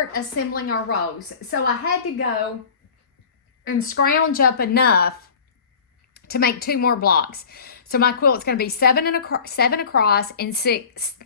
start assembling our rows. So I had to go and scrounge up enough to make 2 more blocks. So my quilt's going to be 7 across and 6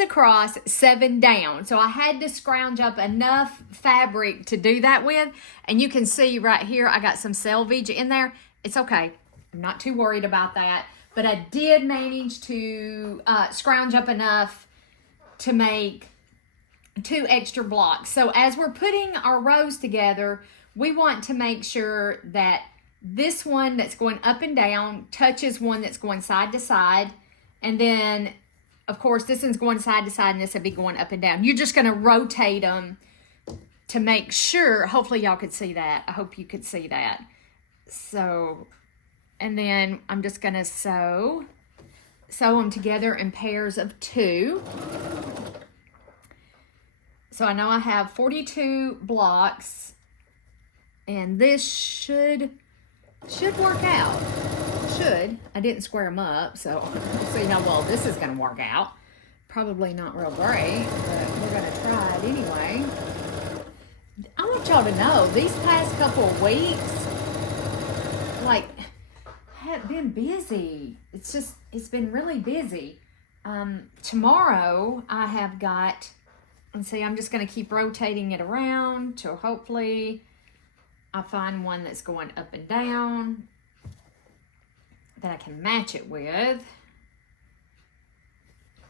across, 7 down. So I had to scrounge up enough fabric to do that with. And you can see right here, I got some selvage in there. It's okay. I'm not too worried about that. But I did manage to scrounge up enough to make 2 extra blocks. So as we're putting our rows together, we want to make sure that this one that's going up and down touches one that's going side to side. And then, of course, this one's going side to side and this will be going up and down. You're just going to rotate them to make sure. Hopefully y'all could see that. I hope you could see that. So, and then I'm just going to sew them together in pairs of 2. So I know I have 42 blocks, and this should work out. Should. I didn't square them up, so we'll see how well this is going to work out. Probably not real great, but we're going to try it anyway. I want y'all to know, these past couple of weeks, like, have been busy. It's been really busy. Tomorrow I have got, let's see, I'm just going to keep rotating it around till hopefully I find one that's going up and down that I can match it with.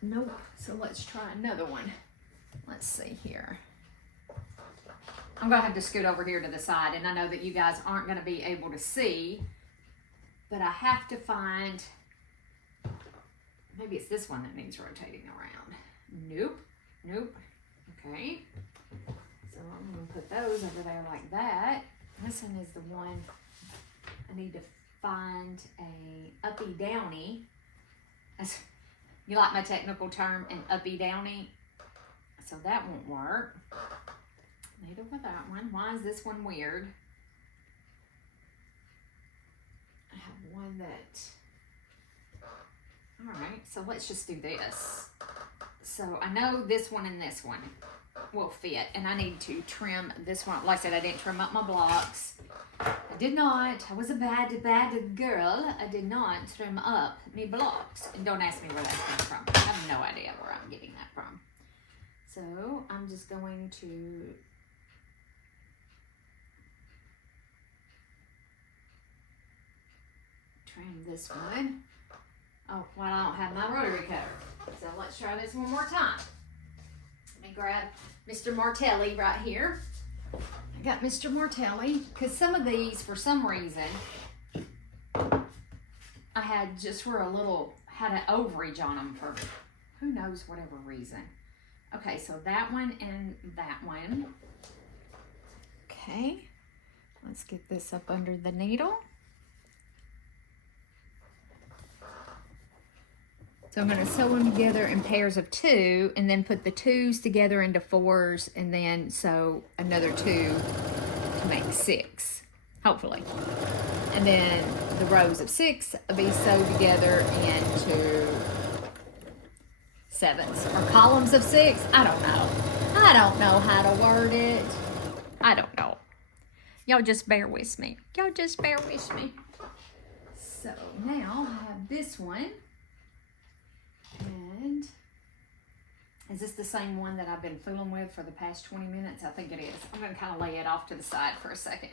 Nope. So let's try another one. Let's see here. I'm going to have to scoot over here to the side, and I know that you guys aren't going to be able to see, but I have to find, maybe it's this one that needs rotating around. Nope. Nope. Okay. So I'm going to put those over there like that. This one is the one I need to find a uppy downy. You like my technical term, an uppy downy? So that won't work. Neither with that one. Why is this one weird? I have one that, all right, so let's just do this. So I know this one and this one will fit, and I need to trim this one. Like I said, I didn't trim up my blocks. I did not. I was a bad girl. I did not trim up me blocks. And don't ask me where that came from. I have no idea where I'm getting that from. So I'm just going to trim this one. Oh, well, I don't have my rotary cutter. So let's try this one more time. Let me grab Mr. Martelli right here. I got Mr. Martelli, because some of these, for some reason, I had just were a little, had an overage on them for who knows whatever reason. Okay, so that one and that one. Okay, let's get this up under the needle. So I'm going to sew them together in pairs of 2 and then put the 2s together into 4s and then sew another 2 to make 6, hopefully. And then the rows of 6 will be sewed together into 7s or columns of 6. I don't know. I don't know how to word it. I don't know. Y'all just bear with me. Y'all just bear with me. So now I have this one. And is this the same one that I've been fooling with for the past 20 minutes? I think it is. I'm going to kind of lay it off to the side for a second.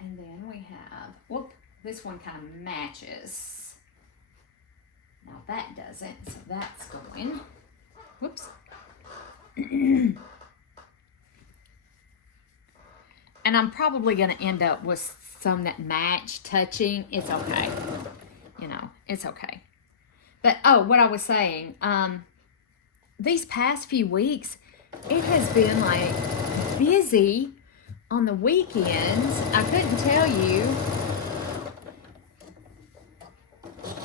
And then we have, whoop, this one kind of matches. Now that doesn't, so that's going. Whoops. And I'm probably going to end up with some that match touching. It's okay. You know, it's okay. But, oh, what I was saying, these past few weeks, it has been, like, busy on the weekends. I couldn't tell you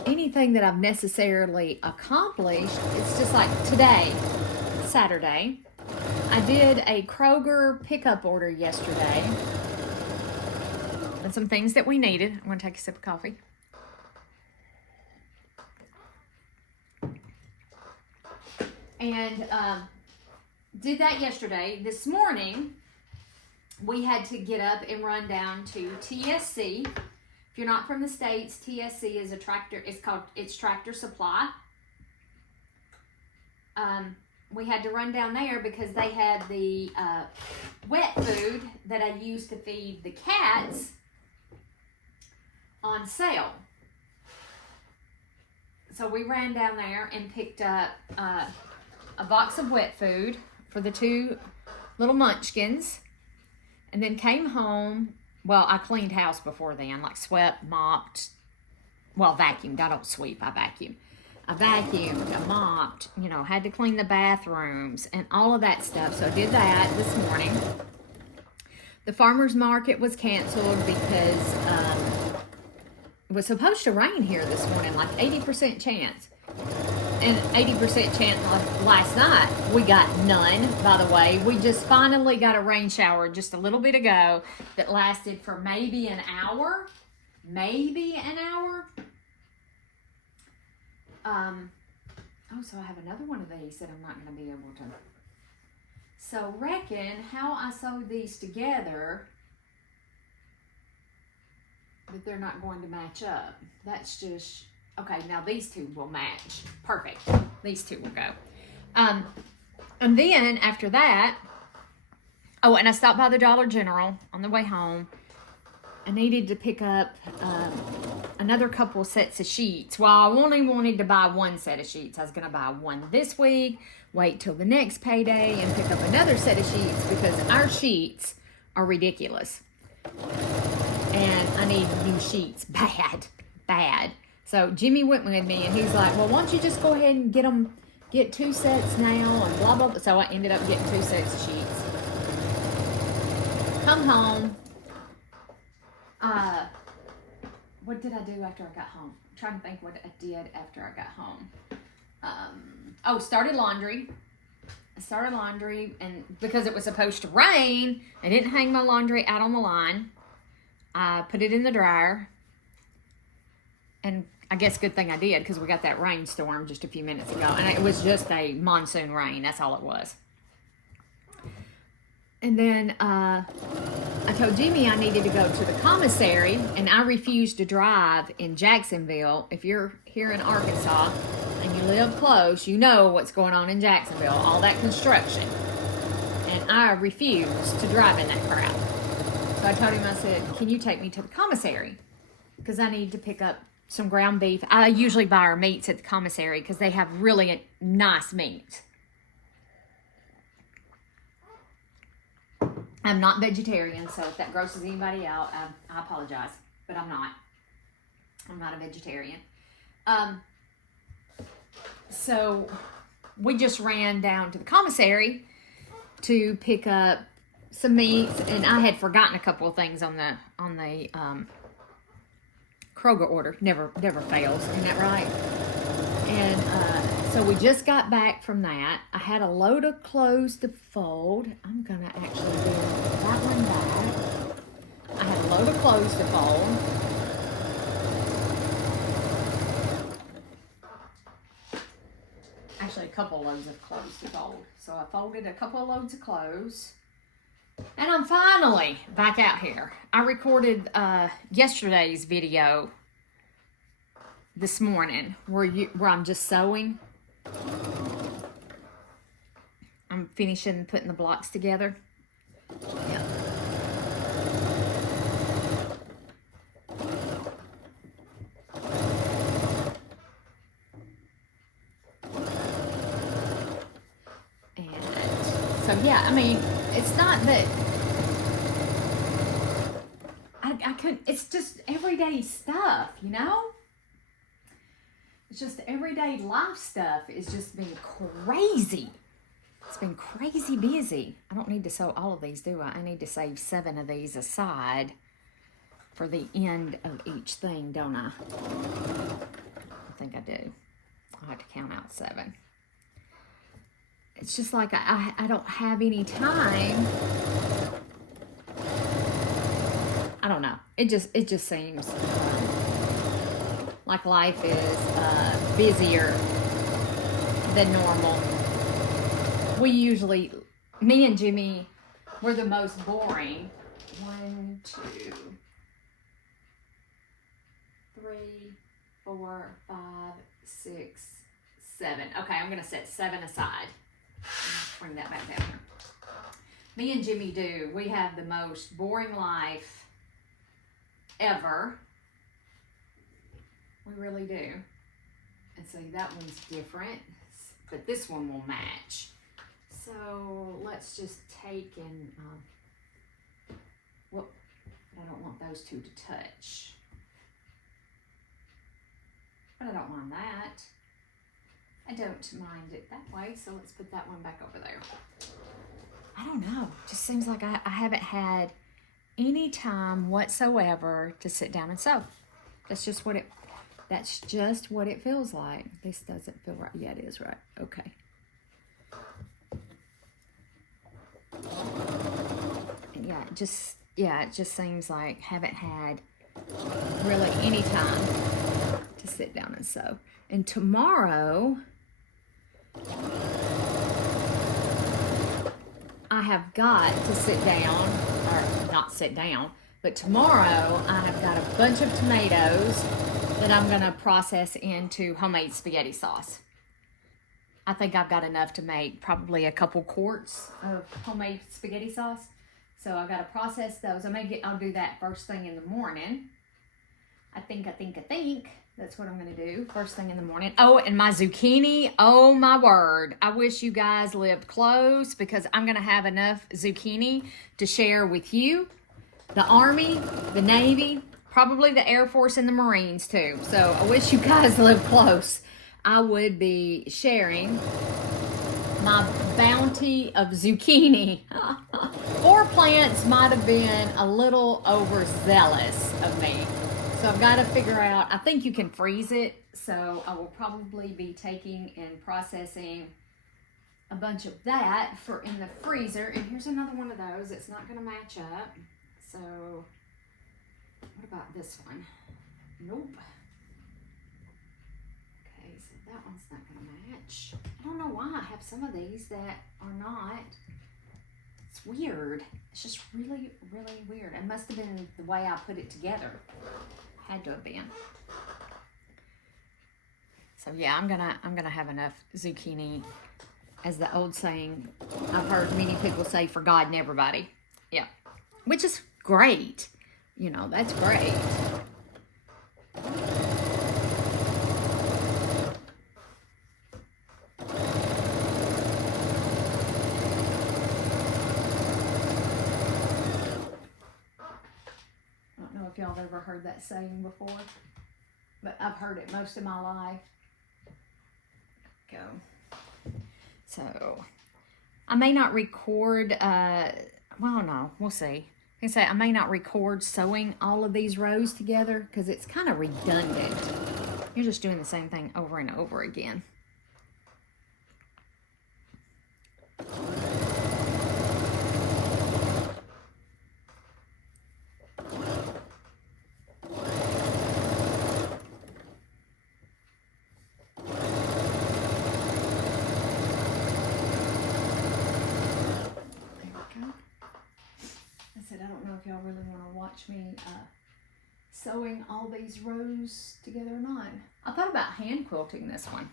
anything that I've necessarily accomplished. It's just like today, Saturday, I did a Kroger pickup order yesterday. And some things that we needed. I'm going to take a sip of coffee. And did that yesterday. This morning, we had to get up and run down to TSC. If you're not from the States, TSC is a tractor. It's Tractor Supply. We had to run down there because they had the wet food that I used to feed the cats on sale. So we ran down there and picked up a box of wet food for the 2 little munchkins, and then came home. Well, I cleaned house before then, like swept, mopped, well, vacuumed. I don't sweep, I vacuum. I vacuumed, I mopped, you know, had to clean the bathrooms and all of that stuff. So I did that this morning. The farmer's market was canceled because it was supposed to rain here this morning, like 80% chance. And 80% chance last night. We got none, by the way. We just finally got a rain shower just a little bit ago that lasted for maybe an hour. Maybe an hour. Oh, so I have another one of these that I'm not going to be able to. So reckon how I sewed these together that they're not going to match up. That's just, okay, now these two will match. Perfect. These two will go. And then after that, oh, and I stopped by the Dollar General on the way home. I needed to pick up another couple sets of sheets. Well, I only wanted to buy one set of sheets. I was going to buy one this week, wait till the next payday, and pick up another set of sheets because our sheets are ridiculous. And I need new sheets bad. So Jimmy went with me, and he's like, well, why don't you just go ahead and get 2 sets now, and blah, blah, blah. So I ended up getting 2 sets of sheets. Come home. What did I do after I got home? I'm trying to think what I did after I got home. Started laundry. I started laundry, and because it was supposed to rain, I didn't hang my laundry out on the line. I put it in the dryer, and I guess good thing I did because we got that rainstorm just a few minutes ago, and it was just a monsoon rain. That's all it was. And then I told Jimmy I needed to go to the commissary, and I refused to drive in Jacksonville. If you're here in Arkansas and you live close, you know what's going on in Jacksonville, all that construction. And I refused to drive in that crowd. So I told him, I said, can you take me to the commissary? Because I need to pick up some ground beef. I usually buy our meats at the commissary because they have really nice meat. I'm not vegetarian, so if that grosses anybody out, I apologize, but I'm not. I'm not a vegetarian. So we just ran down to the commissary to pick up some meats, and I had forgotten a couple of things on the Kroger order. Never fails, isn't that right? And so we just got back from that. I had a load of clothes to fold. I'm going to actually do that one back. I had a load of clothes to fold. Actually, a couple loads of clothes to fold. So I folded a couple of loads of clothes. And I'm finally back out here. I recorded yesterday's video this morning where I'm just sewing. I'm finishing putting the blocks together. Yep. And so yeah, I mean, it's not that I couldn't, it's just everyday stuff, you know? It's just everyday life stuff. It's just been crazy. It's been crazy busy. I don't need to sew all of these, do I? I need to save 7 of these aside for the end of each thing, don't I? I think I do. I'll have to count out 7. It's just like I don't have any time. I don't know. It just seems like life is busier than normal. We usually me and Jimmy were the most boring. 1, 2, 3, 4, 5, 6, 7. Okay, I'm gonna set 7 aside. Bring that back down here. Me and Jimmy we have the most boring life ever. We really do. And see, that one's different, but this one will match. So let's just take and, well, I don't want those two to touch. But I don't mind that. I don't mind it that way, so let's put that one back over there. I don't know. Just seems like I haven't had any time whatsoever to sit down and sew. That's just what it feels like. This doesn't feel right. Yeah, it is right. Okay. And it just seems like haven't had really any time to sit down and sew. And tomorrow I have got to sit down, or not sit down, but tomorrow I have got a bunch of tomatoes that I'm going to process into homemade spaghetti sauce. I think I've got enough to make probably a couple quarts of homemade spaghetti sauce. So I've got to process those. I'll do that first thing in the morning. I think that's what I'm going to do first thing in the morning. Oh, and my zucchini. Oh, my word. I wish you guys lived close because I'm going to have enough zucchini to share with you, the Army, the Navy, probably the Air Force and the Marines too. So I wish you guys lived close. I would be sharing my bounty of zucchini. Or plants might have been a little overzealous of me. So I've got to figure out, I think you can freeze it. So I will probably be taking and processing a bunch of that for in the freezer. And here's another one of those. It's not going to match up. So what about this one? Nope. Okay, so that one's not going to match. I don't know why I have some of these that are not. It's weird. It's just really, really weird. It must have been the way I put it together. Had to have been. So yeah, I'm gonna have enough zucchini, as the old saying I've heard many people say, for God and everybody. Yeah, which is great. You know, that's great. If y'all have ever heard that saying before, but I've heard it most of my life. Go. So I may not record, well, no, we'll see. I can say I may not record sewing all of these rows together because it's kind of redundant. You're just doing the same thing over and over again. Y'all really want to watch me sewing all these rows together or not. I thought about hand quilting this one.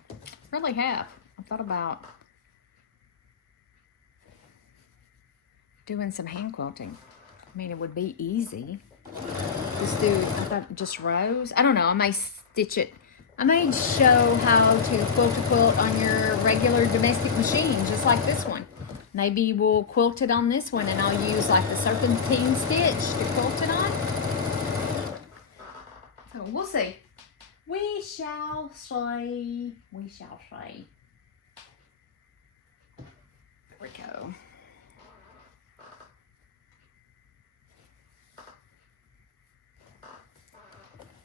Really have. I thought about doing some hand quilting. I mean, it would be easy. Just rows. I don't know. I may stitch it. I may show how to quilt a quilt on your regular domestic machine, just like this one. Maybe we'll quilt it on this one and I'll use like the serpentine stitch to quilt it on. So we'll see. We shall see. We shall see. There we go.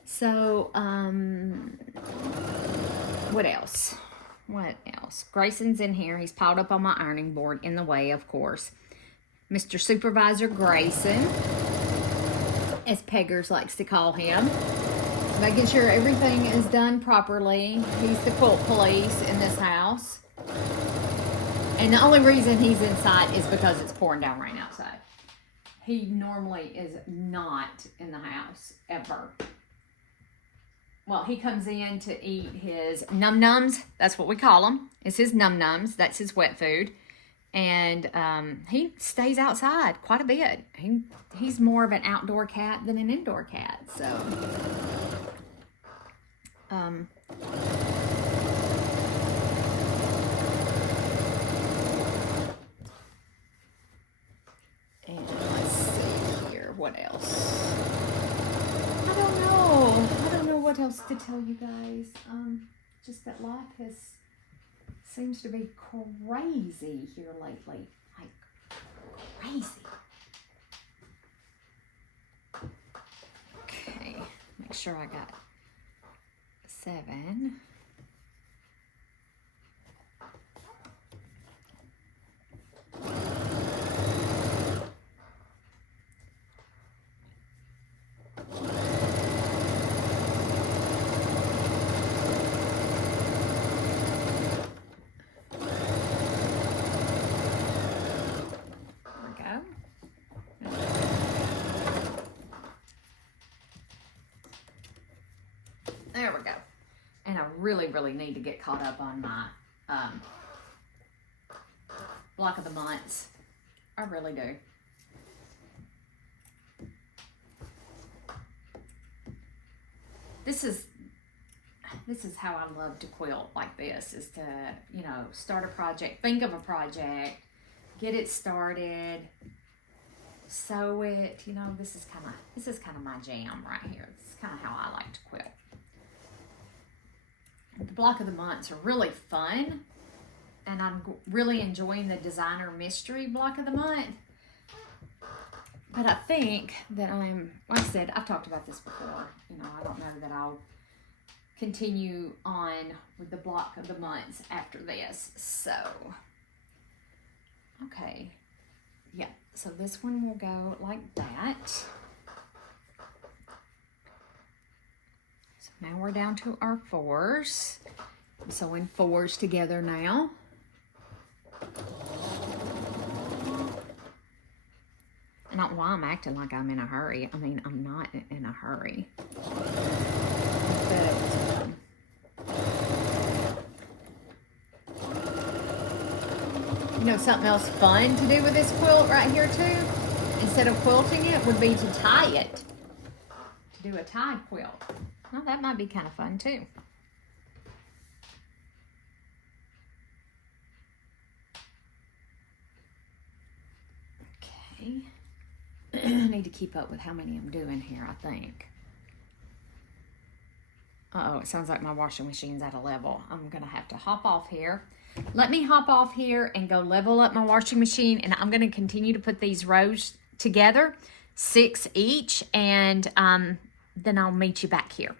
So, what else? What else? Grayson's in here. He's piled up on my ironing board in the way, of course. Mr. Supervisor Grayson, as Peggers likes to call him. Making sure everything is done properly. He's the quilt police in this house. And the only reason he's inside is because it's pouring down rain outside. He normally is not in the house, ever. Well, he comes in to eat his num-nums. That's what we call them. It's his num-nums. That's his wet food. And he stays outside quite a bit. He's more of an outdoor cat than an indoor cat. So, and let's see here, what else? I don't know what else to tell you guys. Just that life seems to be crazy here lately. Like, crazy. Okay, make sure I got 7. There we go. And I really, really need to get caught up on my block of the months. I really do. This is how I love to quilt like this, is to, you know, start a project, think of a project, get it started, sew it. You know, this is kind of my jam right here. This is kind of how I like to quilt. The block of the months are really fun, and I'm really enjoying the designer mystery block of the month. But I think that like I said, I've talked about this before. You know, I don't know that I'll continue on with the block of the months after this. So, okay. Yeah, so this one will go like that. Now we're down to our 4s. I'm sewing 4s together now. And not why I'm acting like I'm in a hurry. I mean, I'm not in a hurry. You know, something else fun to do with this quilt right here too, instead of quilting it, would be to tie it. To do a tied quilt. Well, that might be kind of fun too. Okay. I need to keep up with how many I'm doing here, I think. Uh-oh, it sounds like my washing machine's at a level. I'm going to have to hop off here. Let me hop off here and go level up my washing machine, and I'm going to continue to put these rows together, 6 each, and then I'll meet you back here.